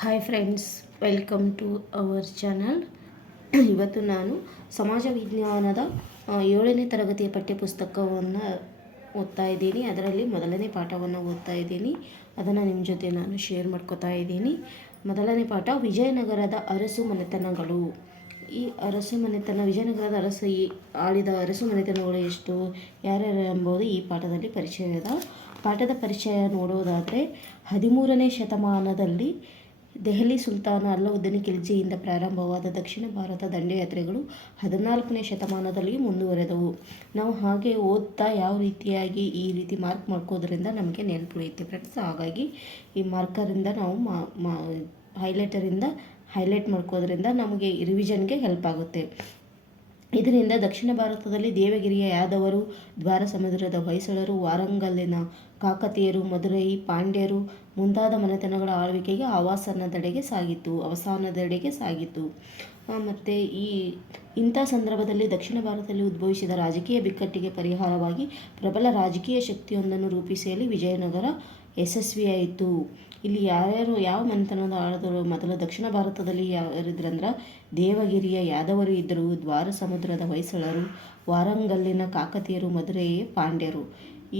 Hi friends, welcome to our channel. ಇವತ್ತು ನಾನು ಸಮಾಜ ವಿಜ್ಞಾನದ 7ನೇ ತರಗತಿಯ ಪಠ್ಯಪುಸ್ತಕವನ್ನು ಓದ್ತಾ ಇದ್ದೀನಿ. ಅದರಲ್ಲಿ ಮೊದಲನೇ ಪಾಠವನ್ನು ಓದ್ತಾ ಇದ್ದೀನಿ. ಅದನ್ನು ನಿಮ್ಮ ಜೊತೆ ನಾನು ಶೇರ್ ಮಾಡ್ಕೋತಾ ಇದ್ದೀನಿ. ಮೊದಲನೇ ಪಾಠ ವಿಜಯನಗರದ ಅರಸು ಮನೆತನಗಳು. ಈ ಅರಸು ಮನೆತನ, ವಿಜಯನಗರದ ಆಳಿದ ಅರಸು ಮನೆತನಗಳು ಎಷ್ಟು, ಯಾರ್ಯಾರು ಎಂಬುದು ಈ ಪಾಠದಲ್ಲಿ ಪಾಠದ ಪರಿಚಯ ನೋಡೋದಾದರೆ 13ನೇ ಶತಮಾನದಲ್ಲಿ ದೆಹಲಿ ಸುಲ್ತಾನ ಅಲ್ಲಾವುದ್ದೀನ್ ಖಿಲ್ಜಿಯಿಂದ ಪ್ರಾರಂಭವಾದ ದಕ್ಷಿಣ ಭಾರತ ದಂಡಯಾತ್ರೆಗಳು 14ನೇ ಶತಮಾನದಲ್ಲಿಯೂ ಮುಂದುವರೆದವು. ನಾವು ಹಾಗೆ ಓದ್ತಾ ಯಾವ ರೀತಿಯಾಗಿ ಈ ರೀತಿ ಮಾರ್ಕ್ ಮಾಡ್ಕೋದ್ರಿಂದ ನಮಗೆ ನೆನಪುಳಿಯುತ್ತೆ ಫ್ರೆಂಡ್ಸ್. ಹಾಗಾಗಿ ಈ ಮಾರ್ಕರಿಂದ ನಾವು ಹೈಲೈಟ್ ಮಾಡ್ಕೋದ್ರಿಂದ ನಮಗೆ ರಿವಿಷನ್ಗೆ ಹೆಲ್ಪ್ ಆಗುತ್ತೆ. ಇದರಿಂದ ದಕ್ಷಿಣ ಭಾರತದಲ್ಲಿ ದೇವಗಿರಿಯ ಯಾದವರು, ದ್ವಾರ ಸಮುದ್ರದ ಹೊಯ್ಸಳರು, ವಾರಂಗಲ್ಲಿನ ಕಾಕತೀಯರು, ಮಧುರೈ ಪಾಂಡ್ಯರು ಮುಂತಾದ ಮನೆತನಗಳ ಆಳ್ವಿಕೆಗೆ ಅವಸಾನದೆಡೆಗೆ ಸಾಗಿತು. ಮತ್ತು ಇಂಥ ಸಂದರ್ಭದಲ್ಲಿ ದಕ್ಷಿಣ ಭಾರತದಲ್ಲಿ ಉದ್ಭವಿಸಿದ ರಾಜಕೀಯ ಬಿಕ್ಕಟ್ಟಿಗೆ ಪರಿಹಾರವಾಗಿ ಪ್ರಬಲ ರಾಜಕೀಯ ಶಕ್ತಿಯೊಂದನ್ನು ರೂಪಿಸುವಲ್ಲಿ ವಿಜಯನಗರ ಯಶಸ್ವಿಯಾಯಿತು. ಇಲ್ಲಿ ಯಾವ ಮನೆತನದ ಆಳಿದರು? ಮೊದಲು ದಕ್ಷಿಣ ಭಾರತದಲ್ಲಿ ಯಾರಿದ್ರಂದ್ರೆ ದೇವಗಿರಿಯ ಯಾದವರು ಇದ್ದರು, ದ್ವಾರ ಸಮುದ್ರದ ಹೊಯ್ಸಳರು, ವಾರಂಗಲ್ಲಿನ ಕಾಕತೀಯರು, ಮಧುರೈ ಪಾಂಡ್ಯರು.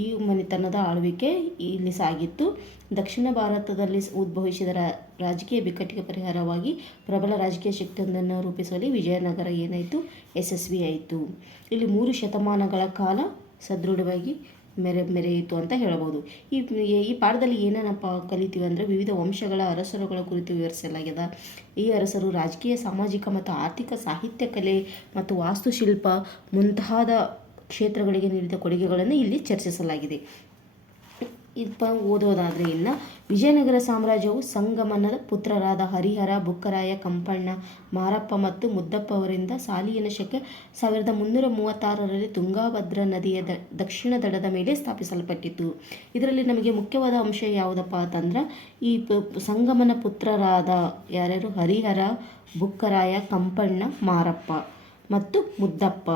ಈ ಮನೆತನದ ಆಳ್ವಿಕೆ ಇಲ್ಲಿ ಸಾಗಿತ್ತು. ದಕ್ಷಿಣ ಭಾರತದಲ್ಲಿ ಉದ್ಭವಿಸಿದ ರಾಜಕೀಯ ಬಿಕ್ಕಟ್ಟಿಗೆ ಪರಿಹಾರವಾಗಿ ಪ್ರಬಲ ರಾಜಕೀಯ ಶಕ್ತಿಯೊಂದನ್ನು ರೂಪಿಸುವಲ್ಲಿ ವಿಜಯನಗರ ಯಶಸ್ವಿಯಾಯಿತು. ಇಲ್ಲಿ 3 ಶತಮಾನಗಳ ಕಾಲ ಸದೃಢವಾಗಿ ಮೆರೆಯಿತು ಅಂತ ಹೇಳಬಹುದು. ಈ ಪಾಠದಲ್ಲಿ ಏನೇನಪ್ಪ ಕಲಿತೀವಿ ಅಂದರೆ, ವಿವಿಧ ವಂಶಗಳ ಅರಸರುಗಳ ಕುರಿತು ವಿವರಿಸಲಾಗಿದೆ. ಈ ಅರಸರು ರಾಜಕೀಯ, ಸಾಮಾಜಿಕ ಮತ್ತು ಆರ್ಥಿಕ, ಸಾಹಿತ್ಯ, ಕಲೆ ಮತ್ತು ವಾಸ್ತುಶಿಲ್ಪ ಮುಂತಾದ ಕ್ಷೇತ್ರಗಳಿಗೆ ನೀಡಿದ ಕೊಡುಗೆಗಳನ್ನು ಇಲ್ಲಿ ಚರ್ಚಿಸಲಾಗಿದೆ. ಓದೋದಾದರೆ ಇನ್ನು ವಿಜಯನಗರ ಸಾಮ್ರಾಜ್ಯವು ಸಂಗಮನದ ಪುತ್ರರಾದ ಹರಿಹರ, ಬುಕ್ಕರಾಯ, ಕಂಪಣ್ಣ, ಮಾರಪ್ಪ ಮತ್ತು ಮುದ್ದಪ್ಪ ಅವರಿಂದ ಸಾಲಿಯನ ಶಕೆ 1336ರಲ್ಲಿ ತುಂಗಾಭದ್ರಾ ನದಿಯ ದಕ್ಷಿಣ ದಡದ ಮೇಲೆ ಸ್ಥಾಪಿಸಲ್ಪಟ್ಟಿತು. ಇದರಲ್ಲಿ ನಮಗೆ ಮುಖ್ಯವಾದ ಅಂಶ ಯಾವುದಪ್ಪ ಅಂತಂದ್ರೆ, ಈ ಸಂಗಮನ ಪುತ್ರರಾದ ಯಾರ್ಯಾರು? ಹರಿಹರ, ಬುಕ್ಕರಾಯ, ಕಂಪಣ್ಣ, ಮಾರಪ್ಪ ಮತ್ತು ಮುದ್ದಪ್ಪ.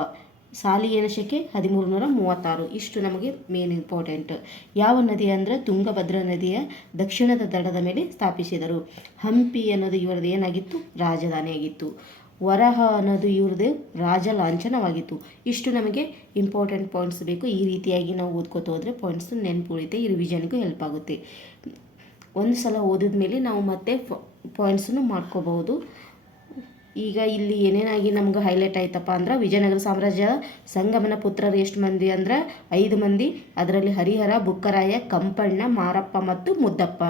ಸಾಲಿಯನ ಶಕೆ 1336. ಇಷ್ಟು ನಮಗೆ ಮೇನ್ ಇಂಪಾರ್ಟೆಂಟ್. ಯಾವ ನದಿ ಅಂದರೆ ತುಂಗಭದ್ರಾ ನದಿಯ ದಕ್ಷಿಣದ ದಡದ ಮೇಲೆ ಸ್ಥಾಪಿಸಿದರು. ಹಂಪಿ ಅನ್ನೋದು ಇವರದ್ದು ಏನಾಗಿತ್ತು? ರಾಜಧಾನಿಯಾಗಿತ್ತು. ವರಹ ಅನ್ನೋದು ಇವ್ರದ್ದು ರಾಜ ಲಾಂಛನವಾಗಿತ್ತು. ಇಷ್ಟು ನಮಗೆ ಇಂಪಾರ್ಟೆಂಟ್ ಪಾಯಿಂಟ್ಸ್ ಬೇಕು. ಈ ರೀತಿಯಾಗಿ ನಾವು ಓದ್ಕೋತ ಹೋದರೆ ಪಾಯಿಂಟ್ಸ್ ನೆನಪು ಉಳಿತೆ, ಈ ರಿವಿಷನ್ಗೂ ಹೆಲ್ಪ್ ಆಗುತ್ತೆ. ಒಂದು ಸಲ ಓದಿದ ಮೇಲೆ ನಾವು ಮತ್ತೆ ಪಾಯಿಂಟ್ಸನ್ನು ಮಾಡ್ಕೋಬಹುದು. ಈಗ ಇಲ್ಲಿ ಏನೇನಾಗಿ ನಮ್ಗೆ ಹೈಲೈಟ್ ಆಯ್ತಪ್ಪ ಅಂದ್ರೆ, ವಿಜಯನಗರ ಸಾಮ್ರಾಜ್ಯದ ಸಂಗಮನ ಪುತ್ರರು ಎಷ್ಟು ಮಂದಿ ಅಂದ್ರೆ 5 ಮಂದಿ. ಅದರಲ್ಲಿ ಹರಿಹರ, ಬುಕ್ಕರಾಯ, ಕಂಪಣ್ಣ, ಮಾರಪ್ಪ ಮತ್ತು ಮುದ್ದಪ್ಪ.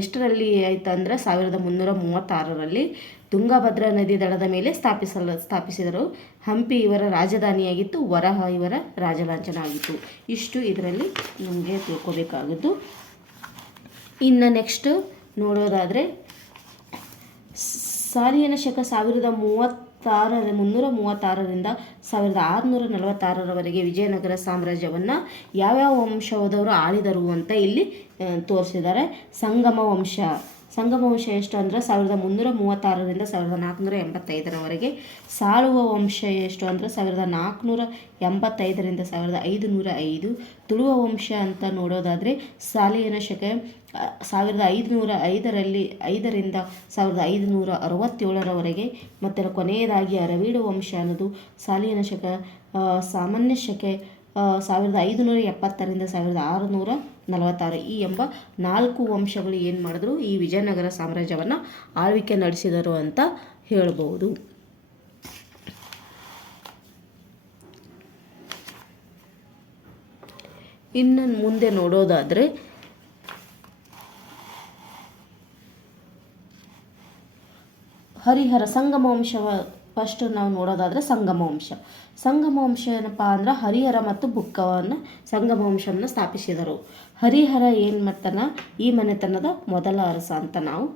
ಎಷ್ಟರಲ್ಲಿ ಆಯ್ತಂದ್ರೆ 1336ರಲ್ಲಿ ತುಂಗಭದ್ರಾ ನದಿ ದಡದ ಮೇಲೆ ಸ್ಥಾಪಿಸಿದರು. ಹಂಪಿ ಇವರ ರಾಜಧಾನಿಯಾಗಿತ್ತು, ವರಹ ಇವರ ರಾಜಲಾಂಛನ ಆಗಿತ್ತು. ಇಷ್ಟು ಇದರಲ್ಲಿ ನಮಗೆ ತಿಳ್ಕೊಬೇಕಾಗಿತ್ತು. ಇನ್ನು ನೆಕ್ಸ್ಟ್ ನೋಡೋದಾದರೆ, ಸಾಲಿಯನ ಶಕ 1336ರಿಂದ 1646ರವರೆಗೆ ವಿಜಯನಗರ ಸಾಮ್ರಾಜ್ಯವನ್ನು ಯಾವ್ಯಾವ ವಂಶದವರು ಆಳಿದರು ಅಂತ ಇಲ್ಲಿ ತೋರಿಸಿದ್ದಾರೆ. ಸಂಗಮ ವಂಶ ಎಷ್ಟು ಅಂದರೆ 1336ರಿಂದ 1485ರವರೆಗೆ. ಸಾಳುವ ವಂಶ ಎಷ್ಟು ಅಂದರೆ 1485ರಿಂದ 1505. ತುಳುವ ವಂಶ ಅಂತ ನೋಡೋದಾದರೆ ಸಾಲಿಯನ ಶಕ 1505ರಿಂದ 1567ರವರೆಗೆ. ಮತ್ತು ಕೊನೆಯದಾಗಿ ಅರವೀಡು ವಂಶ ಅನ್ನೋದು ಸಾಲಿಯನ ಶಕ ಸಾಮಾನ್ಯ ಶಕೆ 1570ರಿಂದ 1646. ಈ ಎಂಬ 4 ವಂಶಗಳು ಏನು ಮಾಡಿದ್ರು? ಈ ವಿಜಯನಗರ ಸಾಮ್ರಾಜ್ಯವನ್ನು ಆಳ್ವಿಕೆ ನಡೆಸಿದರು ಅಂತ ಹೇಳ್ಬೋದು. ಇನ್ನು ಮುಂದೆ ನೋಡೋದಾದರೆ, ಹರಿಹರ ಸಂಗಮ ವಂಶವ ಫಸ್ಟ್ ನಾವು ನೋಡೋದಾದರೆ ಸಂಗಮ ವಂಶ ಏನಪ್ಪ ಅಂದ್ರೆ, ಹರಿಹರ ಮತ್ತು ಬುಕ್ಕವನ್ನು ಸಂಗಮ ವಂಶವನ್ನು ಸ್ಥಾಪಿಸಿದರು. ಹರಿಹರ ಏನು ಮಾಡ್ತಾನ? ಈ ಮನೆತನದ ಮೊದಲ ಅರಸ ಅಂತ ನಾವು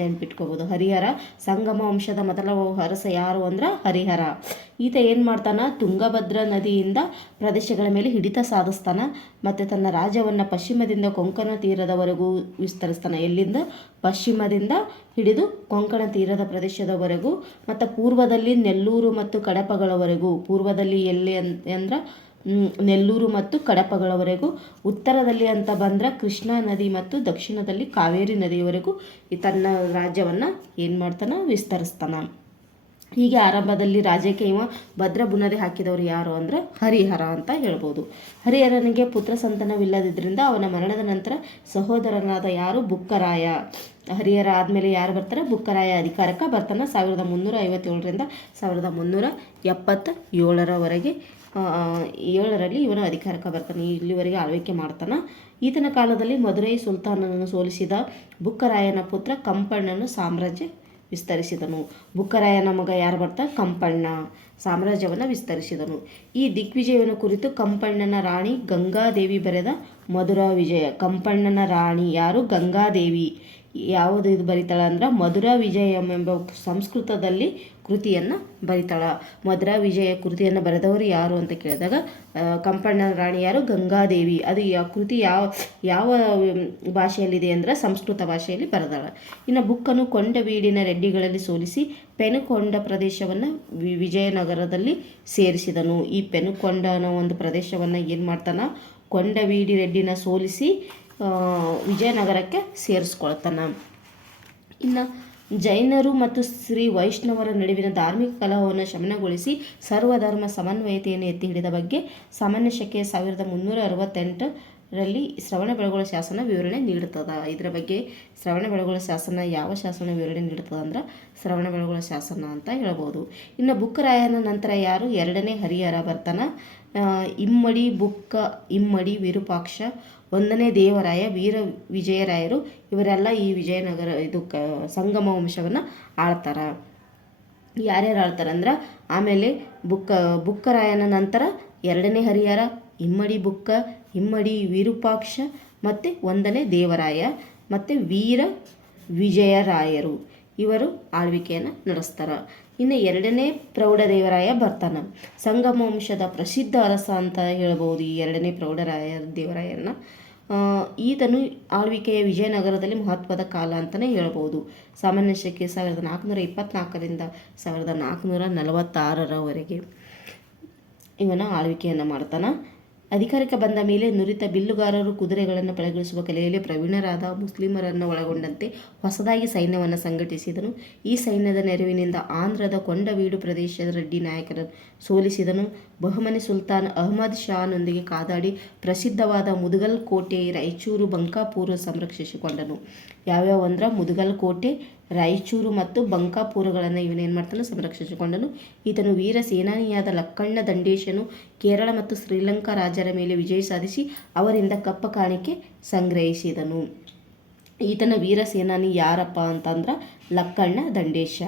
ನೆನ್ಪಿಟ್ಕೋಬೋದು. ಹರಿಹರ ಸಂಗಮ ವಂಶದ ಮೊದಲ ಅರಸ ಯಾರು ಅಂದ್ರೆ ಹರಿಹರ. ಈತ ಏನು ಮಾಡ್ತಾನ? ತುಂಗಭದ್ರಾ ನದಿಯಿಂದ ಪ್ರದೇಶಗಳ ಮೇಲೆ ಹಿಡಿತ ಸಾಧಿಸ್ತಾನ. ಮತ್ತು ತನ್ನ ರಾಜ್ಯವನ್ನು ಪಶ್ಚಿಮದಿಂದ ಕೊಂಕಣ ತೀರದವರೆಗೂ ವಿಸ್ತರಿಸ್ತಾನೆ. ಎಲ್ಲಿಂದ? ಪಶ್ಚಿಮದಿಂದ ಹಿಡಿದು ಕೊಂಕಣ ತೀರದ ಪ್ರದೇಶದವರೆಗೂ, ಮತ್ತು ಪೂರ್ವದಲ್ಲಿ ನೆಲ್ಲೂರು ಮತ್ತು ಕಡಪಗಳವರೆಗೂ. ಪೂರ್ವದಲ್ಲಿ ಎಲ್ಲಿ ಅಂದ್ರೆ ನೆಲ್ಲೂರು ಮತ್ತು ಕಡಪಗಳವರೆಗೂ, ಉತ್ತರದಲ್ಲಿ ಅಂತ ಬಂದ್ರೆ ಕೃಷ್ಣಾ ನದಿ ಮತ್ತು ದಕ್ಷಿಣದಲ್ಲಿ ಕಾವೇರಿ ನದಿಯವರೆಗೂ ತನ್ನ ರಾಜ್ಯವನ್ನು ಏನು ಮಾಡ್ತಾನೆ, ವಿಸ್ತರಿಸ್ತಾನೆ. ಹೀಗೆ ಆರಂಭದಲ್ಲಿ ರಾಜ್ಯಕ್ಕೆ ಇವ ಭದ್ರ ಬುನಾದಿ ಹಾಕಿದವರು ಯಾರು ಅಂದ್ರೆ ಹರಿಹರ ಅಂತ ಹೇಳ್ಬೋದು. ಹರಿಹರನಿಗೆ ಪುತ್ರ ಸಂತಾನವಿಲ್ಲದಿದ್ದರಿಂದ ಅವನ ಮರಣದ ನಂತರ ಸಹೋದರನಾದ ಯಾರು, ಬುಕ್ಕರಾಯ. ಹರಿಹರ ಆದಮೇಲೆ ಯಾರು ಬರ್ತಾರೆ, ಬುಕ್ಕರಾಯ ಅಧಿಕಾರಕ್ಕೆ ಬರ್ತಾನೆ. 1357ರಿಂದ 1377ರವರೆಗೆ 7ರಲ್ಲಿ ಇವನು ಅಧಿಕಾರಕ್ಕೆ ಬರ್ತಾನೆ. ಇಲ್ಲಿವರೆಗೆ ಆಳ್ವಿಕೆ ಮಾಡ್ತಾನೆ. ಈತನ ಕಾಲದಲ್ಲಿ ಮಧುರೈ ಸುಲ್ತಾನನನ್ನು ಸೋಲಿಸಿದ ಬುಕ್ಕರಾಯನ ಪುತ್ರ ಕಂಪಣ್ಣನು ಸಾಮ್ರಾಜ್ಯ ವಿಸ್ತರಿಸಿದನು. ಬುಕ್ಕರಾಯನ ಮಗ ಯಾರು ಬರ್ತಾರೆ, ಕಂಪಣ್ಣ ಸಾಮ್ರಾಜ್ಯವನ್ನು ವಿಸ್ತರಿಸಿದನು. ಈ ದಿಗ್ವಿಜಯವನ್ನು ಕುರಿತು ಕಂಪಣ್ಣನ ರಾಣಿ ಗಂಗಾದೇವಿ ಬರೆದ ಮಧುರಾ ವಿಜಯ. ಕಂಪಣ್ಣನ ರಾಣಿ ಯಾರು, ಗಂಗಾದೇವಿ. ಯಾವುದು ಇದು ಬರಿತಾಳ ಅಂದ್ರೆ ಮಧುರಾ ವಿಜಯ ಎಂಬ ಸಂಸ್ಕೃತದಲ್ಲಿ ಕೃತಿಯನ್ನು ಬರಿತಾಳ. ಮಧುರಾ ವಿಜಯ ಕೃತಿಯನ್ನು ಬರೆದವರು ಯಾರು ಅಂತ ಕೇಳಿದಾಗ ಕಂಪಣ್ಣನ ರಾಣಿ ಯಾರು, ಗಂಗಾದೇವಿ. ಅದು ಕೃತಿ ಯಾವ ಭಾಷೆಯಲ್ಲಿದೆ ಅಂದರೆ ಸಂಸ್ಕೃತ ಭಾಷೆಯಲ್ಲಿ ಬರೆದಾಳ. ಇನ್ನು ಬುಕ್ಕನು ಕೊಂಡವೀಡಿನ ರೆಡ್ಡಿಗಳಲ್ಲಿ ಸೋಲಿಸಿ ಪೆನುಕೊಂಡ ಪ್ರದೇಶವನ್ನು ವಿಜಯನಗರದಲ್ಲಿ ಸೇರಿಸಿದನು. ಈ ಪೆನುಕೊಂಡ ಅನ್ನೋ ಒಂದು ಪ್ರದೇಶವನ್ನು ಏನು ಮಾಡ್ತಾನ, ಕೊಂಡವೀಡಿ ರೆಡ್ಡಿನ ಸೋಲಿಸಿ ವಿಜಯನಗರಕ್ಕೆ ಸೇರಿಸ್ಕೊಳ್ತಾನೆ. ಇನ್ನು ಜೈನರು ಮತ್ತು ಶ್ರೀ ವೈಷ್ಣವರ ನಡುವಿನ ಧಾರ್ಮಿಕ ಕಲಹವನ್ನು ಶಮನಗೊಳಿಸಿ ಸರ್ವಧರ್ಮ ಸಮನ್ವಯತೆಯನ್ನು ಎತ್ತಿ ಹಿಡಿದ ಬಗ್ಗೆ ಸಾಮಾನ್ಯ ಶಕೆ 1368ರಲ್ಲಿ ಶ್ರವಣಬೆಳಗೊಳ ಶಾಸನ ವಿವರಣೆ ನೀಡುತ್ತದೆ. ಇದರ ಬಗ್ಗೆ ಶ್ರವಣಬೆಳಗೊಳ ಶಾಸನ ಯಾವ ಶಾಸನ ವಿವರಣೆ ನೀಡುತ್ತದೆ ಅಂದ್ರೆ ಶ್ರವಣಬೆಳಗೊಳ ಶಾಸನ ಅಂತ ಹೇಳ್ಬೋದು. ಇನ್ನು ಬುಕ್ಕರಾಯನ ನಂತರ ಯಾರು, 2ನೇ ಹರಿಹರ ಬರ್ತಾನ. ಇಮ್ಮಡಿ ಬುಕ್ಕ, ಇಮ್ಮಡಿ ವಿರೂಪಾಕ್ಷ, 1ನೇ ದೇವರಾಯ, ವೀರ ವಿಜಯರಾಯರು ಇವರೆಲ್ಲ ಈ ವಿಜಯನಗರ ಸಂಗಮ ವಂಶವನ್ನು ಆಳ್ತಾರ. ಯಾರ್ಯಾರು ಆಳ್ತಾರೆ ಅಂದ್ರೆ ಆಮೇಲೆ ಬುಕ್ಕರಾಯನ ನಂತರ 2ನೇ ಹರಿಹರ, ಇಮ್ಮಡಿ ಬುಕ್ಕ, ಇಮ್ಮಡಿ ವಿರೂಪಾಕ್ಷ ಮತ್ತು 1ನೇ ದೇವರಾಯ ಮತ್ತು ವೀರ ವಿಜಯರಾಯರು ಇವರು ಆಳ್ವಿಕೆಯನ್ನು ನಡೆಸ್ತಾರೆ. ಇನ್ನು 2ನೇ ಪ್ರೌಢದೇವರಾಯ ಬರ್ತಾನೆ. ಸಂಗಮ ವಂಶದ ಪ್ರಸಿದ್ಧ ಅರಸ ಅಂತ ಹೇಳ್ಬೋದು ಈ 2ನೇ ದೇವರಾಯರನ್ನ. ಈತನು ಆಳ್ವಿಕೆಯ ವಿಜಯನಗರದಲ್ಲಿ ಮಹತ್ವದ ಕಾಲ ಅಂತಲೇ ಹೇಳ್ಬೋದು. ಸಾಮಾನ್ಯ ಶಕೆ 1424ರಿಂದ 1446ರವರೆಗೆ ಇವನ ಆಳ್ವಿಕೆಯನ್ನು ಮಾಡ್ತಾನೆ. ಅಧಿಕಾರಕ್ಕೆ ಬಂದ ಮೇಲೆ ನುರಿತ ಬಿಲ್ಲುಗಾರರು ಕುದುರೆಗಳನ್ನು ಪಳಗಿಸುವ ಕಲೆಯಲ್ಲಿ ಪ್ರವೀಣರಾದ ಮುಸ್ಲಿಮರನ್ನು ಒಳಗೊಂಡಂತೆ ಹೊಸದಾಗಿ ಸೈನ್ಯವನ್ನು ಸಂಘಟಿಸಿದನು. ಈ ಸೈನ್ಯದ ನೆರವಿನಿಂದ ಆಂಧ್ರದ ಕೊಂಡವೀಡು ಪ್ರದೇಶದ ರೆಡ್ಡಿ ನಾಯಕರನ್ನು ಸೋಲಿಸಿದನು. ಬಹುಮನಿ ಸುಲ್ತಾನ್ ಅಹಮದ್ ಶಾನೊಂದಿಗೆ ಕಾದಾಡಿ ಪ್ರಸಿದ್ಧವಾದ ಮುದುಗಲ್ ಕೋಟೆ, ರಾಯಚೂರು, ಬಂಕಾಪುರ ಸಂರಕ್ಷಿಸಿಕೊಂಡನು. ಯಾವ್ಯಾವ ಅಂದ್ರೆ ಮುದುಗಲ್ ಕೋಟೆ, ರಾಯಚೂರು ಮತ್ತು ಬಂಕಾಪುರಗಳನ್ನು ಇವನೇನು ಮಾಡ್ತಾನೆ, ಸಂರಕ್ಷಿಸಿಕೊಂಡನು. ಈತನು ವೀರ ಸೇನಾನಿಯಾದ ಲಕ್ಕಣ್ಣ ದಂಡೇಶನು ಕೇರಳ ಮತ್ತು ಶ್ರೀಲಂಕಾ ರಾಜರ ಮೇಲೆ ವಿಜಯ ಸಾಧಿಸಿ ಅವರಿಂದ ಕಪ್ಪ ಕಾಣಿಕೆ ಸಂಗ್ರಹಿಸಿದನು. ಈತನ ವೀರ ಸೇನಾನಿ ಯಾರಪ್ಪ ಅಂತಂದ್ರೆ ಲಕ್ಕಣ್ಣ ದಂಡೇಶ.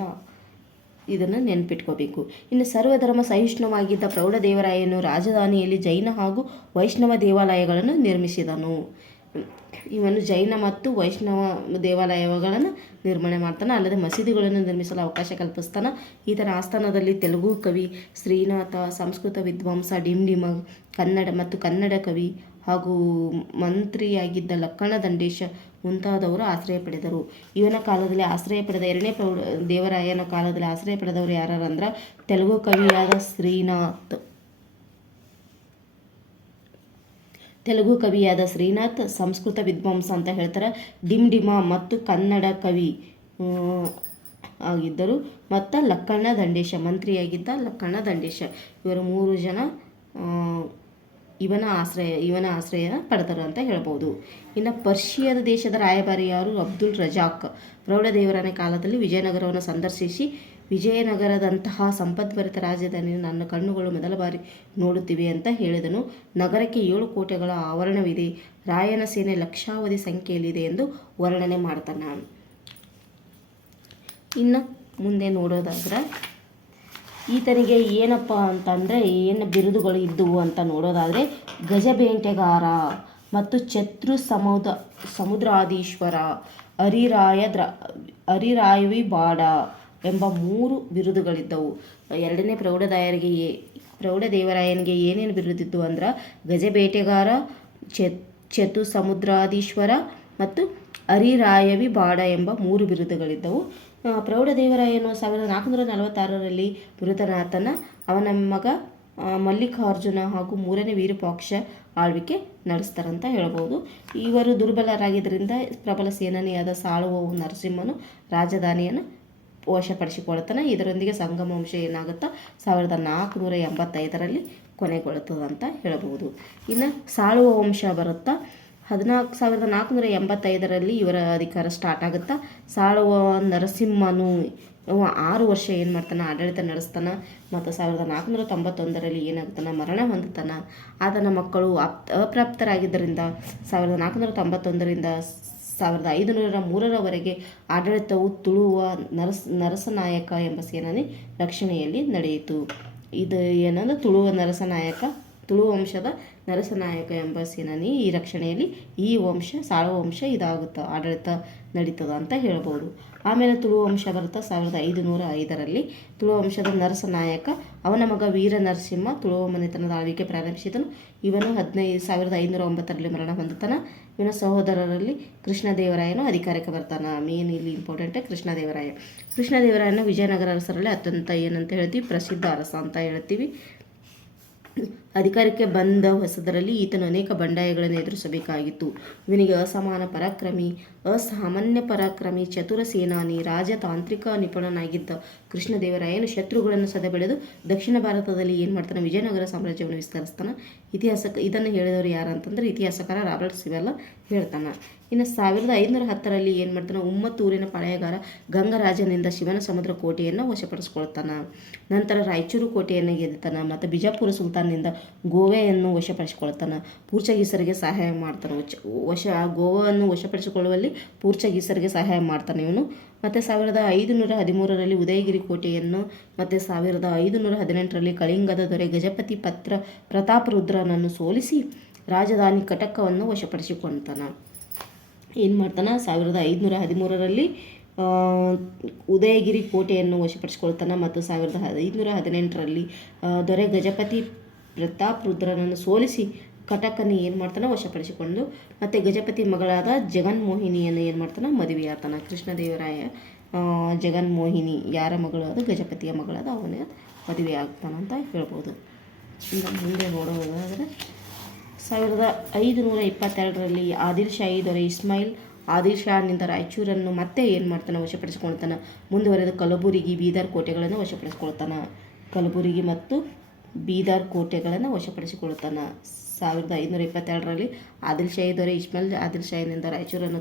ಇದನ್ನು ನೆನ್ಪಿಟ್ಕೋಬೇಕು. ಇನ್ನು ಸರ್ವಧರ್ಮ ಸಹಿಷ್ಣುವಾಗಿದ್ದ ಪ್ರೌಢದೇವರಾಯನು ರಾಜಧಾನಿಯಲ್ಲಿ ಜೈನ ಹಾಗೂ ವೈಷ್ಣವ ದೇವಾಲಯಗಳನ್ನು ನಿರ್ಮಿಸಿದನು. ಇವನು ಜೈನ ಮತ್ತು ವೈಷ್ಣವ ದೇವಾಲಯಗಳನ್ನು ನಿರ್ಮಾಣ ಮಾಡ್ತಾನೆ. ಅಲ್ಲದೆ ಮಸೀದಿಗಳನ್ನು ನಿರ್ಮಿಸಲು ಅವಕಾಶ ಕಲ್ಪಿಸ್ತಾನೆ. ಈತನ ಆಸ್ಥಾನದಲ್ಲಿ ತೆಲುಗು ಕವಿ ಶ್ರೀನಾಥ, ಸಂಸ್ಕೃತ ವಿದ್ವಾಂಸ ಡಿಂಡಿಮ, ಕನ್ನಡ ಕವಿ ಹಾಗೂ ಮಂತ್ರಿಯಾಗಿದ್ದ ಲಕ್ಕಣ ದಂಡೇಶ ಮುಂತಾದವರು ಆಶ್ರಯ ಪಡೆದರು. ಇವನ ಕಾಲದಲ್ಲಿ ಆಶ್ರಯ ಪಡೆದ 2ನೇ ದೇವರಾಯನ ಕಾಲದಲ್ಲಿ ಆಶ್ರಯ ಪಡೆದವರು ಯಾರಂದ್ರೆ ತೆಲುಗು ಕವಿಯಾದ ಶ್ರೀನಾಥ್, ಸಂಸ್ಕೃತ ವಿದ್ವಾಂಸ ಅಂತ ಹೇಳ್ತಾರೆ, ಡಿಂಡಿಮ ಮತ್ತು ಕನ್ನಡ ಕವಿ ಆಗಿದ್ದರು, ಮತ್ತು ಲಕ್ಕಣ್ಣ ದಂಡೇಶ, ಮಂತ್ರಿಯಾಗಿದ್ದ ಲಕ್ಕಣ್ಣ ದಂಡೇಶ. ಇವರು 3 ಜನ ಇವನ ಆಶ್ರಯ ಪಡೆದರು ಅಂತ ಹೇಳ್ಬೋದು. ಇನ್ನು ಪರ್ಷಿಯಾದ ದೇಶದ ರಾಯಭಾರಿ ಯಾರು, ಅಬ್ದುಲ್ ರಜಾಕ್. ಪ್ರೌಢದೇವರನ ಕಾಲದಲ್ಲಿ ವಿಜಯನಗರವನ್ನು ಸಂದರ್ಶಿಸಿ ವಿಜಯನಗರದಂತಹ ಸಂಪದ್ಭರಿತ ರಾಜಧಾನಿಯನ್ನು ನನ್ನ ಕಣ್ಣುಗಳು ಮೊದಲ ಬಾರಿ ನೋಡುತ್ತಿವೆ ಅಂತ ಹೇಳಿದನು. ನಗರಕ್ಕೆ 7 ಕೋಟೆಗಳ ಆವರಣವಿದೆ. ರಾಯನ ಸೇನೆ ಲಕ್ಷಾವಧಿ ಸಂಖ್ಯೆಯಲ್ಲಿದೆ ಎಂದು ವರ್ಣನೆ ಮಾಡ್ತಾನೆ. ಇನ್ನು ಮುಂದೆ ನೋಡೋದಾದ್ರೆ ಈತನಿಗೆ ಏನಪ್ಪ ಅಂತಂದರೆ ಏನು ಬಿರುದುಗಳು ಇದ್ದವು ಅಂತ ನೋಡೋದಾದರೆ ಗಜಬೇಟೆಗಾರ ಮತ್ತು ಶತ್ರು ಸಮುದ್ರಾಧೀಶ್ವರ, ಅರಿರಾಯವಿ ಬಾಡ ಎಂಬ 3 ಬಿರುದುಗಳಿದ್ದವು. 2ನೇ ಪ್ರೌಢದೇವರಾಯನಿಗೆ ಏನೇನು ಬಿರುದಿದ್ದು ಅಂದ್ರೆ ಗಜಬೇಟೆಗಾರ, ಚತು ಸಮುದ್ರಾಧೀಶ್ವರ ಮತ್ತು ಅರಿರಾಯವಿ ಬಾಡ ಎಂಬ 3 ಬಿರುದುಗಳಿದ್ದವು. ಪ್ರೌಢದೇವರಾಯನು 1446ರಲ್ಲಿ ಮೃತನಾತನ. ಅವನ ಮಗ ಮಲ್ಲಿಕಾರ್ಜುನ ಹಾಗೂ ಮೂರನೇ ವಿರೂಪಾಕ್ಷ ಆಳ್ವಿಕೆ ನಡೆಸ್ತಾರಂತ ಹೇಳ್ಬೋದು. ಇವರು ದುರ್ಬಲರಾಗಿದ್ದರಿಂದ ಪ್ರಬಲ ಸೇನಾನಿಯಾದ ಸಾಳುವ ನರಸಿಂಹನು ರಾಜಧಾನಿಯನ್ನು ವಶಪಡಿಸಿಕೊಳ್ತಾನೆ. ಇದರೊಂದಿಗೆ ಸಂಗಮ ವಂಶ ಏನಾಗುತ್ತಾ 1485ರಲ್ಲಿ ಕೊನೆಗೊಳ್ಳುತ್ತದಂತ ಹೇಳ್ಬೋದು. ಇನ್ನು ಸಾಳುವ ವಂಶ ಬರುತ್ತಾ 1485ರಲ್ಲಿ ಇವರ ಅಧಿಕಾರ ಸ್ಟಾರ್ಟ್ ಆಗುತ್ತಾ. ಸಾಳುವ ನರಸಿಂಹನು 6 ವರ್ಷ ಏನು ಮಾಡ್ತಾನೆ, ಆಡಳಿತ ನಡೆಸ್ತಾನೆ. ಮತ್ತು 1491ರಲ್ಲಿ ಏನಾಗುತ್ತಾನೆ, ಮರಣ ಹೊಂದುತ್ತಾನೆ. ಆತನ ಮಕ್ಕಳು ಅಪ್ರಾಪ್ತರಾಗಿದ್ದರಿಂದ 1491ರಿಂದ 1503ರವರೆಗೆ ಆಡಳಿತವು ತುಳುವ ನರಸನಾಯಕ ಎಂಬ ಸೇನಾನಿ ರಕ್ಷಣೆಯಲ್ಲಿ ನಡೆಯಿತು. ಇದು ಏನಂದ್ರೆ ತುಳು ವಂಶದ ನರಸನಾಯಕ ಎಂಬ ಸೇನಾನಿ ಈ ರಕ್ಷಣೆಯಲ್ಲಿ ಈ ಸಾಳುವ ವಂಶ ಇದಾಗುತ್ತೆ, ಆಡಳಿತ ನಡೀತದ ಅಂತ ಹೇಳ್ಬೋದು. ಆಮೇಲೆ ತುಳು ವಂಶ ಬರುತ್ತಾ 1505ರಲ್ಲಿ. ತುಳು ವಂಶದ ನರಸನಾಯಕ ಅವನ ಮಗ ವೀರ ನರಸಿಂಹ ತುಳುವ ಮನೆತನದ ಆಳ್ವಿಕೆ ಪ್ರಾರಂಭಿಸಿದನು. ಇವನು 1509ರಲ್ಲಿ ಮರಣ ಹೊಂದುತ್ತಾನೆ. ಇವನ ಸಹೋದರರಲ್ಲಿ ಕೃಷ್ಣದೇವರಾಯನು ಅಧಿಕಾರಕ್ಕೆ ಬರ್ತಾನೆ. ಮೇನ್ ಇಲ್ಲಿ ಇಂಪಾರ್ಟೆಂಟ್ ಕೃಷ್ಣದೇವರಾಯನ ವಿಜಯನಗರ ಅರಸರಲ್ಲಿ ಅತ್ಯಂತ ಏನಂತ ಹೇಳ್ತೀವಿ, ಪ್ರಸಿದ್ಧ ಅರಸ ಅಂತ ಹೇಳ್ತೀವಿ. ಅಧಿಕಾರಕ್ಕೆ ಬಂದ ಹೊಸದರಲ್ಲಿ ಈತನು ಅನೇಕ ಬಂಡಾಯಗಳನ್ನು ಎದುರಿಸಬೇಕಾಗಿತ್ತು. ಇವನಿಗೆ ಅಸಾಮಾನ್ಯ ಪರಾಕ್ರಮಿ, ಚತುರ ಸೇನಾನಿ, ರಾಜತಾಂತ್ರಿಕ ನಿಪುಣನಾಗಿದ್ದ ಕೃಷ್ಣದೇವರಾಯನು ಶತ್ರುಗಳನ್ನು ಸದೆಬೆಳೆದು ದಕ್ಷಿಣ ಭಾರತದಲ್ಲಿ ಏನು ಮಾಡ್ತಾನೆ, ವಿಜಯನಗರ ಸಾಮ್ರಾಜ್ಯವನ್ನು ವಿಸ್ತರಿಸ್ತಾನೆ. ಇದನ್ನು ಹೇಳಿದವರು ಯಾರು ಅಂತಂದ್ರೆ ಇತಿಹಾಸಕಾರ ರಾಬರ್ಟ್ ಸಿವೆಲ್ಲ ಹೇಳ್ತಾನೆ. ಇನ್ನು 1510ರಲ್ಲಿ ಏನು ಮಾಡ್ತಾನೆ, ಉಮ್ಮತ್ತೂರಿನ ಪಾಳೆಯಗಾರ ಗಂಗರಾಜನಿಂದ ಶಿವನ ಸಮುದ್ರ ಕೋಟೆಯನ್ನು ವಶಪಡಿಸ್ಕೊಳ್ತಾನೆ. ನಂತರ ರಾಯಚೂರು ಕೋಟೆಯನ್ನು ಗೆದ್ತಾನೆ ಮತ್ತು ಬಿಜಾಪುರ ಸುಲ್ತಾನ್ನಿಂದ ಗೋವೆಯನ್ನು ವಶಪಡಿಸಿಕೊಳ್ತಾನೆ. ಪೋರ್ಚುಗೀಸರಿಗೆ ಸಹಾಯ ಮಾಡ್ತಾನೆ. ಗೋವಾವನ್ನು ವಶಪಡಿಸಿಕೊಳ್ಳುವಲ್ಲಿ ಪೋರ್ಚುಗೀಸರಿಗೆ ಸಹಾಯ ಮಾಡ್ತಾನೆ ಇವನು. ಮತ್ತು 1513ರಲ್ಲಿ ಉದಯಗಿರಿ ಕೋಟೆಯನ್ನು ಮತ್ತು 1518ರಲ್ಲಿ ಕಳಿಂಗದ ದೊರೆ ಗಜಪತಿ ಪ್ರತಾಪರುದ್ರನನ್ನು ಸೋಲಿಸಿ ರಾಜಧಾನಿ ಕಟಕವನ್ನು ವಶಪಡಿಸಿಕೊಳ್ತಾನೆ. ಏನು ಮಾಡ್ತಾನೆ, 1513ರಲ್ಲಿ ಉದಯಗಿರಿ ಕೋಟೆಯನ್ನು ವಶಪಡಿಸಿಕೊಳ್ತಾನೆ ಮತ್ತು 1518ರಲ್ಲಿ ದೊರೆ ಗಜಪತಿ ಪ್ರತಾಪರುದ್ರನನ್ನು ಸೋಲಿಸಿ ಕಟಕನ್ನು ಏನು ಮಾಡ್ತಾನೆ, ವಶಪಡಿಸಿಕೊಂಡು ಮತ್ತು ಗಜಪತಿ ಮಗಳಾದ ಜಗನ್ಮೋಹಿನಿಯನ್ನು ಏನು ಮಾಡ್ತಾನೆ, ಮದುವೆಯಾಗ್ತಾನೆ. ಕೃಷ್ಣದೇವರಾಯ ಜಗನ್ಮೋಹಿನಿ ಯಾರ ಮಗಳು, ಅದು ಗಜಪತಿಯ ಮಗಳಾದ ಅವನ ಮದುವೆ ಆಗ್ತಾನಂತ ಹೇಳ್ಬೋದು. ಇನ್ನು ಮುಂದೆ ನೋಡೋದಾದರೆ 1522ರಲ್ಲಿ ಆದಿಲ್ ಶಾಹಿ ದೊರೆ ಇಸ್ಮಾಯಿಲ್ ಆದಿಲ್ ಶಾಹನಿಂದ ರಾಯಚೂರನ್ನು ಮತ್ತೆ ಏನು ಮಾಡ್ತಾನೆ, ವಶಪಡಿಸಿಕೊಳ್ತಾನೆ. ಮುಂದುವರೆದ ಕಲಬುರಗಿ, ಬೀದರ್ ಕೋಟೆಗಳನ್ನು ವಶಪಡಿಸಿಕೊಳ್ತಾನೆ. ಕಲಬುರಗಿ ಮತ್ತು ಬೀದರ್ ಕೋಟೆಗಳನ್ನು ವಶಪಡಿಸಿಕೊಳ್ತಾನೆ. 1522ರಲ್ಲಿ ಆದಿಲ್ ಶಾಹಿ ದೊರೆ ಇಸ್ಮಾಯಿಲ್ ಆದಿಲ್ ಶಾಹಿನಿಂದ ರಾಯಚೂರನ್ನು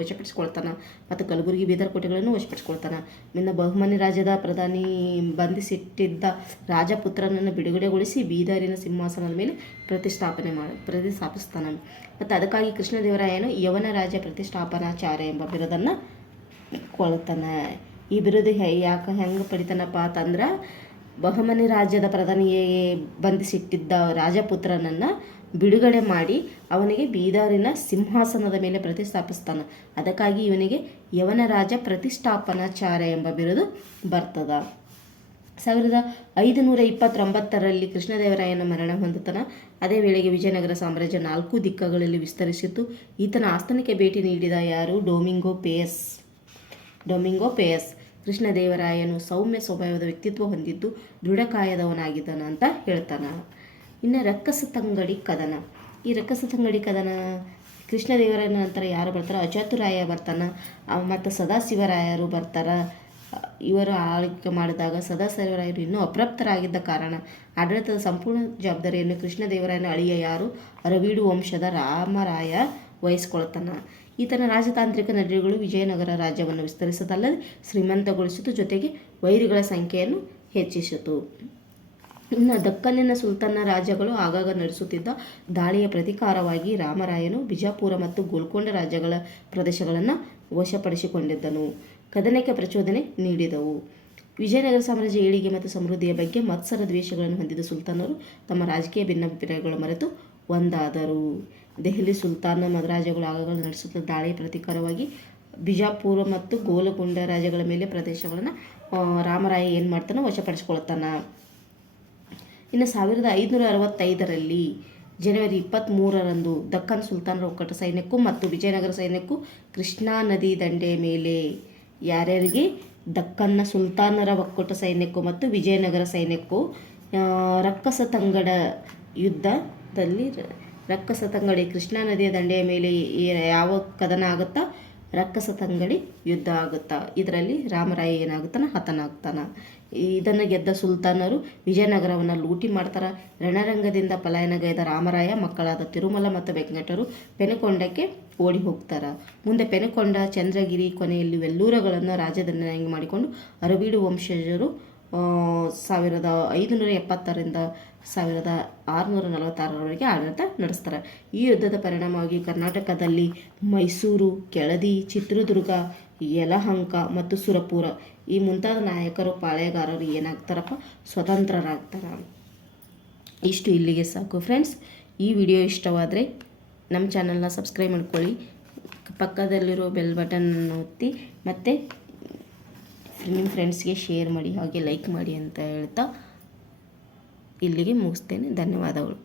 ವಶಪಡಿಸಿಕೊಳ್ತಾನೆ ಮತ್ತು ಕಲಬುರಗಿ, ಬೀದರ್ ಕೋಟೆಗಳನ್ನು ವಶಪಡಿಸಿಕೊಳ್ತಾನೆ. ಇನ್ನು ಬಹುಮನಿ ರಾಜ್ಯದ ಪ್ರಧಾನಿ ಬಂಧಿಸಿಟ್ಟಿದ್ದ ರಾಜಪುತ್ರನನ್ನು ಬಿಡುಗಡೆಗೊಳಿಸಿ ಬೀದರಿನ ಸಿಂಹಾಸನದ ಮೇಲೆ ಪ್ರತಿಷ್ಠಾಪಿಸ್ತಾನೆ. ಮತ್ತು ಅದಕ್ಕಾಗಿ ಕೃಷ್ಣದೇವರಾಯನು ಯವನ ರಾಜ್ಯ ಪ್ರತಿಷ್ಠಾಪನಾಚಾರ್ಯ ಎಂಬ ಬಿರುದನ್ನು ಕೊಳ್ತಾನೆ. ಈ ಬಿರುದು ಹೆಂಗೆ ಪಡಿತಾನಪ್ಪ ಅಂತಂದ್ರೆ, ಬಹಮನಿ ರಾಜ್ಯದ ಪ್ರಧಾನಿಯೇ ಬಂಧಿಸಿಟ್ಟಿದ್ದ ರಾಜಪುತ್ರನನ್ನು ಬಿಡುಗಡೆ ಮಾಡಿ ಅವನಿಗೆ ಬೀದರಿನ ಸಿಂಹಾಸನದ ಮೇಲೆ ಪ್ರತಿಷ್ಠಾಪಿಸ್ತಾನೆ. ಅದಕ್ಕಾಗಿ ಇವನಿಗೆ ಯವನ ರಾಜ ಪ್ರತಿಷ್ಠಾಪನಾಚಾರ್ಯ ಎಂಬ ಬಿರುದು ಬರ್ತದ. 1529ರಲ್ಲಿ ಕೃಷ್ಣದೇವರಾಯನ ಮರಣ ಹೊಂದುತ್ತಾನೆ. ಅದೇ ವೇಳೆಗೆ ವಿಜಯನಗರ ಸಾಮ್ರಾಜ್ಯ 4 ದಿಕ್ಕಗಳಲ್ಲಿ ವಿಸ್ತರಿಸಿತ್ತು. ಈತನ ಆಸ್ಥಾನಕ್ಕೆ ಭೇಟಿ ನೀಡಿದ ಯಾರು, ಡೊಮಿಂಗೋ ಪೇಯಸ್. ಕೃಷ್ಣದೇವರಾಯನು ಸೌಮ್ಯ ಸ್ವಭಾವದ ವ್ಯಕ್ತಿತ್ವ ಹೊಂದಿದ್ದು ದೃಢಕಾಯದವನಾಗಿದ್ದಾನ ಅಂತ ಹೇಳ್ತಾನೆ. ಇನ್ನು ರಕ್ಕಸತಂಗಡಿ ಕದನ. ಈ ರಕ್ಕಸತಂಗಡಿ ಕದನ ಕೃಷ್ಣದೇವರಾಯನ ನಂತರ ಯಾರು ಬರ್ತಾರೆ, ಅಚಾತುರಾಯ ಬರ್ತಾನೆ ಮತ್ತು ಸದಾಶಿವರಾಯರು ಬರ್ತಾರೆ. ಇವರು ಆಳ್ವಿಕೆ ಮಾಡಿದಾಗ ಸದಾಶಿವರಾಯರು ಇನ್ನೂ ಅಪ್ರಾಪ್ತರಾಗಿದ್ದ ಕಾರಣ ಆಡಳಿತದ ಸಂಪೂರ್ಣ ಜವಾಬ್ದಾರಿಯನ್ನು ಕೃಷ್ಣದೇವರಾಯನ ಅಳಿಯ ಯಾರು, ಅರವೀಡು ವಂಶದ ರಾಮರಾಯ ವಹಿಸ್ಕೊಳ್ತಾನೆ. ಈತನ ರಾಜತಾಂತ್ರಿಕ ನಡೆಗಳು ವಿಜಯನಗರ ರಾಜ್ಯವನ್ನು ವಿಸ್ತರಿಸದಲ್ಲದೆ ಶ್ರೀಮಂತಗೊಳಿಸಿತು, ಜೊತೆಗೆ ವೈರಿಗಳ ಸಂಖ್ಯೆಯನ್ನು ಹೆಚ್ಚಿಸಿತು. ಇನ್ನು ದಕ್ಕನ್ನಿನ ಸುಲ್ತಾನ ರಾಜ್ಯಗಳು ಆಗಾಗ ನಡೆಸುತ್ತಿದ್ದ ದಾಳಿಯ ಪ್ರತೀಕಾರವಾಗಿ ರಾಮರಾಯನು ಬಿಜಾಪುರ ಮತ್ತು ಗೋಲ್ಕೊಂಡ ರಾಜ್ಯಗಳ ಪ್ರದೇಶಗಳನ್ನು ವಶಪಡಿಸಿಕೊಂಡಿದ್ದನು. ಕದನಕ್ಕೆ ಪ್ರಚೋದನೆ ನೀಡಿದವು. ವಿಜಯನಗರ ಸಾಮ್ರಾಜ್ಯ ಏಳಿಗೆ ಮತ್ತು ಸಮೃದ್ಧಿಯ ಬಗ್ಗೆ ಮತ್ಸರ ದ್ವೇಷಗಳನ್ನು ಹೊಂದಿದ ಸುಲ್ತಾನರು ತಮ್ಮ ರಾಜಕೀಯ ಭಿನ್ನಾಭಿಪ್ರಾಯಗಳು ಮರೆತು ಒಂದಾದರು. ದೆಹಲಿ ಸುಲ್ತಾನ ರಾಜ್ಯಗಳು ಆಗಾಗ ನಡೆಸುತ್ತಿದ್ದ ದಾಳಿಯ ಪ್ರತೀಕಾರವಾಗಿ ಬಿಜಾಪುರ ಮತ್ತು ಗೋಲಕೊಂಡ ರಾಜ್ಯಗಳ ಮೇಲೆ ಪ್ರದೇಶಗಳನ್ನು ರಾಮರಾಯ ಏನು ಮಾಡ್ತಾನೆ, ವಶಪಡಿಸ್ಕೊಳ್ತಾನೆ. ಇನ್ನು 1565ರಲ್ಲಿ ಜನವರಿ 23ರಂದು ದಕ್ಕನ್ ಸುಲ್ತಾನರ ಒಕ್ಕೂಟ ಸೈನ್ಯಕ್ಕೂ ಮತ್ತು ವಿಜಯನಗರ ಸೈನ್ಯಕ್ಕೂ ಕೃಷ್ಣಾ ನದಿ ದಂಡೆಯ ಮೇಲೆ ಯಾರ್ಯಾರಿಗೆ, ದಕ್ಕನ್ನ ಸುಲ್ತಾನರ ಒಕ್ಕೂಟ ಸೈನ್ಯಕ್ಕೂ ಮತ್ತು ವಿಜಯನಗರ ಸೈನ್ಯಕ್ಕೂ ರಕ್ಕಸ ತಂಗಡ ಯುದ್ಧದಲ್ಲಿ ರಕ್ಕಸ ತಂಗಡಿ ಕೃಷ್ಣಾ ನದಿಯ ದಂಡೆಯ ಮೇಲೆ ಯಾವ ಕದನ ಆಗುತ್ತಾ? ರಕ್ಕಸ ತಂಗಡಿ ಯುದ್ಧ ಆಗುತ್ತಾ. ಇದರಲ್ಲಿ ರಾಮರಾಯ ಏನಾಗುತ್ತಾನ? ಹತನಾಗ್ತಾನ. ಇದನ್ನು ಗೆದ್ದ ಸುಲ್ತಾನರು ವಿಜಯನಗರವನ್ನು ಲೂಟಿ ಮಾಡ್ತಾರೆ. ರಣರಂಗದಿಂದ ಪಲಾಯನಗೈದ ರಾಮರಾಯ ಮಕ್ಕಳಾದ ತಿರುಮಲ ಮತ್ತು ವೆಂಕಟರು ಪೆನುಕೊಂಡಕ್ಕೆ ಓಡಿ ಹೋಗ್ತಾರೆ. ಮುಂದೆ ಪೆನುಕೊಂಡ, ಚಂದ್ರಗಿರಿ, ಕೊನೆಯಲ್ಲಿ ವೆಲ್ಲೂರುಗಳನ್ನು ರಾಜಧಾನಿಯಾಗಿ ಮಾಡಿಕೊಂಡು ಅರಬೀಡು ವಂಶಜರು 1570ರಿಂದ 1646ರವರೆಗೆ ಆಡಳಿತ ನಡೆಸ್ತಾರೆ. ಈ ಯುದ್ಧದ ಪರಿಣಾಮವಾಗಿ ಕರ್ನಾಟಕದಲ್ಲಿ ಮೈಸೂರು, ಕೆಳದಿ, ಚಿತ್ರದುರ್ಗ, ಯಲಹಂಕ ಮತ್ತು ಸುರಪುರ ಈ ಮುಂತಾದ ನಾಯಕರು ಪಾಳೆಯಗಾರರು ಏನಾಗ್ತಾರಪ್ಪ? ಸ್ವತಂತ್ರರಾಗ್ತಾರೆ. ಇಷ್ಟು ಇಲ್ಲಿಗೆ ಸಾಕು ಫ್ರೆಂಡ್ಸ್. ಈ ವಿಡಿಯೋ ಇಷ್ಟವಾದರೆ ನಮ್ಮ ಚಾನಲ್ನ ಸಬ್ಸ್ಕ್ರೈಬ್ ಮಾಡ್ಕೊಳ್ಳಿ, ಪಕ್ಕದಲ್ಲಿರೋ ಬೆಲ್ ಬಟನ್ ಒತ್ತಿ ಮತ್ತು ನಿಮ್ಮ ಫ್ರೆಂಡ್ಸ್ಗೆ ಶೇರ್ ಮಾಡಿ, ಹಾಗೆ ಲೈಕ್ ಮಾಡಿ ಅಂತ ಹೇಳ್ತಾ ಇಲ್ಲಿಗೆ ಮುಗಿಸ್ತೇನೆ. ಧನ್ಯವಾದಗಳು.